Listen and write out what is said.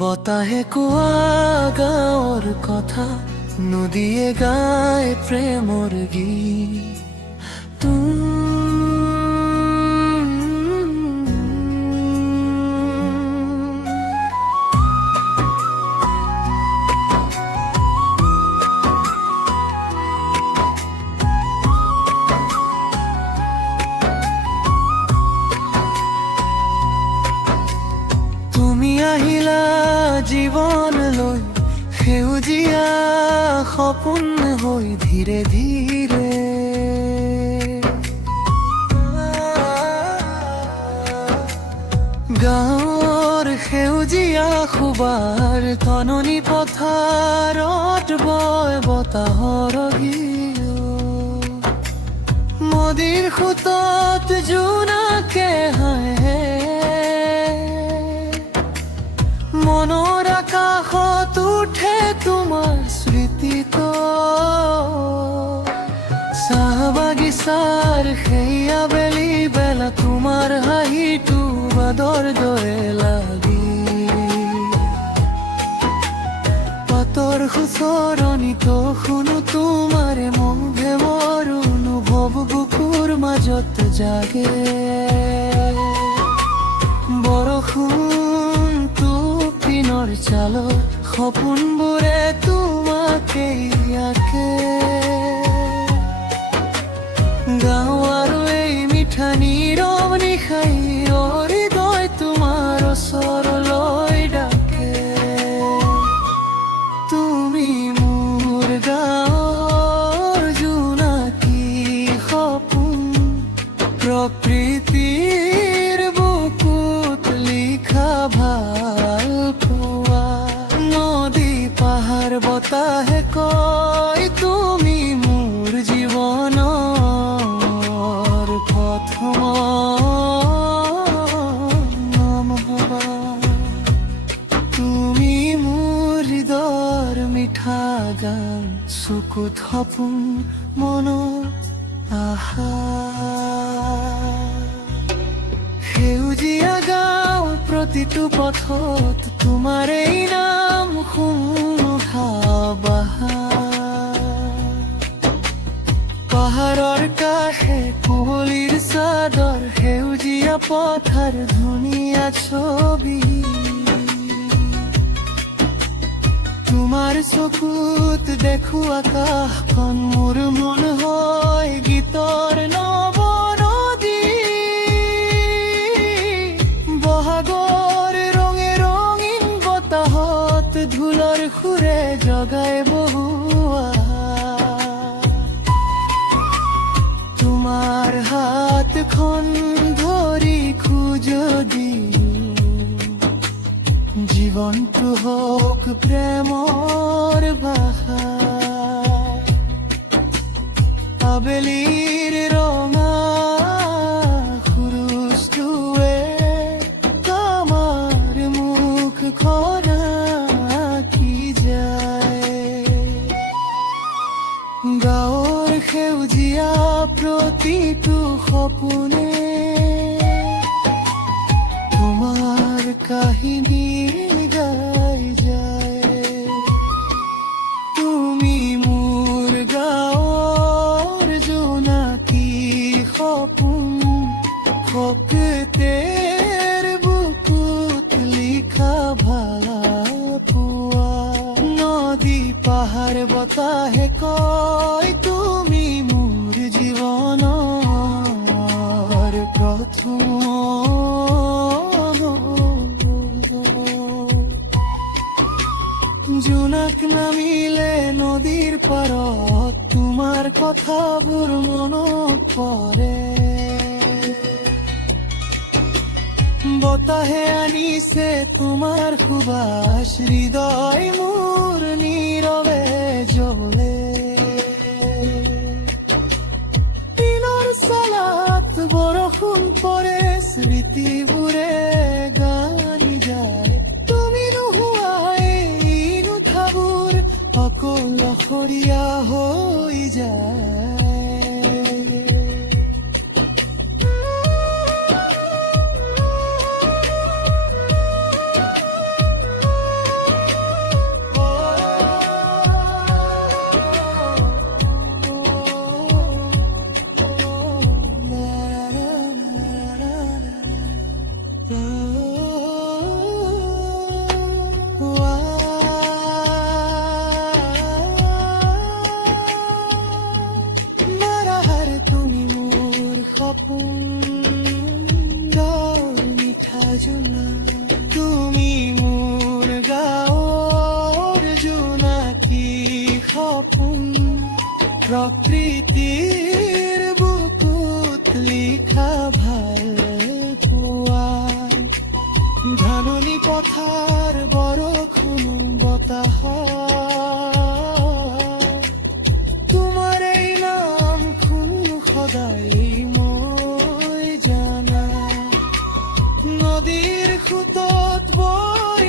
বতাহে কোৱা গাঁৱৰ কথা, নদীয়ে গায় প্ৰেমৰ গীত। তুমি আহিলা জীৱন লৈ, সেউজীয়া সপোন হৈ ধীৰে ধীৰে। গাঁৱৰ সেউজীয়া সুবাৰ তননি পথাৰত বয় বতাহৰ গীত। নদীৰ সোঁতত জোনাকে হাঁহে, মনৰ আকাশত উঠে তোমাৰ স্মৃতিত। চাহ বাগিচাৰ সেই আবেলি বেলা, তোমাৰ হাঁহিটো বাদৰ দৰে লাগি। পাতৰ সুচৰণিত শুনো তোমাৰে মুখে, মোৰ অনুভৱ বুকুৰ মাজত জাগে। বৰষুণ দিনৰ চালত সপোনবোৰে তোমাকে আঁকে। গাঁও আৰু এই মিঠা নীৰৱ নিশাই হৃদয় তোমাৰ ওচৰলৈ ডাকে। তুমি মোৰ গাঁৱৰ জোনাকী সপোন, প্ৰকৃতিৰ বুকুত লিখা ভাল পোৱা। নদী পাহাৰ বতাহে কয়, তুমি মোৰ জীৱনৰ প্ৰথম নাম হবা। তুমি মোৰ হৃদয়ৰ মিঠা গান, চকুত সপোন মনত আশা। সেউজীয়া গাঁও প্ৰতিটো পথত তোমাৰ এই নাম শুনো বাহা। পাহাৰৰ কাষে কুঁৱলীৰ চাদৰ, সেউজীয়া পথাৰ ধুনীয়া ছবি। তোমাৰ চকুত দেখো আকাশখন, মোৰ মন হয় গীতৰ নৱ নদী। বহাগৰ ৰঙে ৰঙীন বতাহত ঢোলৰ সুৰে জগাই বহুৱা। তোমাৰ হাতখন ধৰি খোজ দিও, জীৱনটো হওক প্ৰেমৰ ভাষা। আবেলিৰ ৰঙা সুৰুজটোৱে আমাৰ মুখখন আঁকি যায়। গাঁৱৰ সেউজীয়া প্ৰতিটো সপোনে তোমাৰ কাহিনী গাই যায়। তুমি মোৰ গাঁৱৰ জোনাকী সপোন, প্ৰকৃতিৰ বুকুত লিখা ভাল পোৱা। নদী পাহাৰ বতাহে কয়, তুমি মোৰ জীৱনৰ প্ৰথম। জোনাক নামিলে নদীৰ পাৰত, তোমাৰ কথাবোৰ মনত পৰে। বতাহে আনিছে তোমাৰ সুবাস, হৃদয় মোৰ নীৰৱে জ্বলে। দিনৰ চালাত বৰষুণ পৰে, স্মৃতিবোৰে গান গায়। তুমি নোহোৱাই নুঠাবো দরিয়া হই যায়। মাৰাহাৰ তুমি মোৰ সপোন গাঁৱৰ মিঠা জোনা, তুমি মোৰ গাঁৱৰ জোনাকী সপোন, প্ৰকৃতিৰ বুকুত লিখা ভাল পোৱা, ধাননি পথাৰ বৰষুণ বতাহ, তোমাৰ এই নাম শুন সদায় মই জানা, নদীৰ সোঁতত বৈ